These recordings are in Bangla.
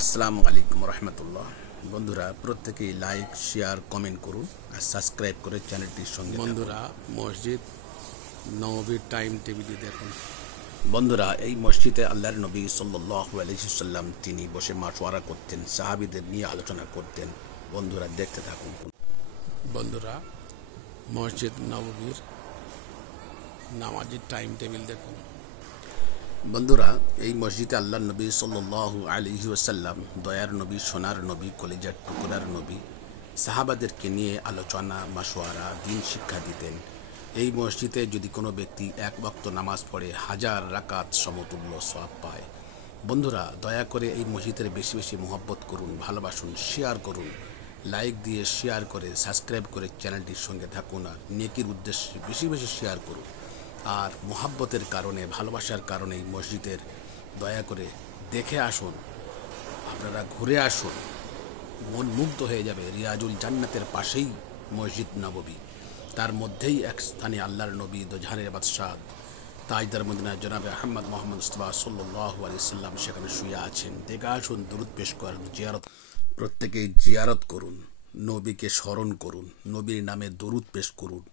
আসসালামু আলাইকুম রহমতুল্লাহ। বন্ধুরা, প্রত্যেকেই লাইক, শেয়ার, কমেন্ট করুন আর সাবস্ক্রাইব করে চ্যানেলটির সঙ্গে থাকুন। বন্ধুরা, মসজিদ নববীর টাইম টেবিলে দেখুন। বন্ধুরা, এই মসজিদে আল্লাহর নবী সাল্লাল্লাহু আলাইহি সাল্লাম তিনি বসে মাশওয়ারা করতেন, সাহাবীদের নিয়ে আলোচনা করতেন। বন্ধুরা, দেখতে থাকুন। বন্ধুরা, মসজিদ নববীর নামাজের টাইম টেবিল দেখুন। বন্ধুরা, এই মসজিদে আল্লাহর নবী সাল্লাল্লাহু আলাইহি ওয়াসাল্লাম দয়ার নবী, সোনার নবী, কলিজার টুকরার নবী সাহাবাদেরকে নিয়ে আলোচনা, মাশওয়ারা, দ্বীন শিক্ষা দিতেন। এই মসজিদে যদি কোনো ব্যক্তি এক ওয়াক্ত নামাজ পড়ে 1000 রাকাত সমতুল্য সওয়াব পায়। বন্ধুরা, দয়া করে এই মসজিদের বেশি বেশি মহব্বত করুন, ভালোবাসুন, শেয়ার করুন। লাইক দিয়ে শেয়ার করে সাবস্ক্রাইব করে চ্যানেলটির সঙ্গে থাকুন আর নেকির উদ্দেশ্যে বেশি বেশি শেয়ার করুন। আর মোহাব্বতের কারণে, ভালোবাসার কারণে এই মসজিদের দয়া করে দেখে আসুন, আপনারা ঘুরে আসুন, মন মুগ্ধ হয়ে যাবে। রিয়াজুল জান্নাতের পাশেই মসজিদ নববী, তার মধ্যেই এক স্থানে আল্লাহর নবী দোজাহানের বাদশাহ তাজদার মদিনা জনাবে আহমদ মোহাম্মদ মুস্তাফা সাল্লাল্লাহু আলাইহি সাল্লাম সেখানে শুয়ে আছেন। দেখে আসুন, দুরূদ পেশ করেন, জিয়ারত, প্রত্যেকেই জিয়ারত করুন, নবীকে স্মরণ করুন, নবীর নামে দরুদ পেশ করুন।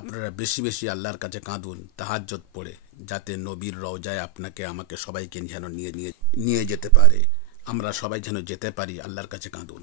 আপনারা বেশি বেশি আল্লাহর কাছে কাঁদুন তাহাজ্জুদ পড়ে, যাতে নবীর রওজায় আপনাকে আমাকে সবাইকে যেন নিয়ে যেতে পারে। আমরা সবাই যেন যেতে পারি। আল্লাহর কাছে কাঁদুন।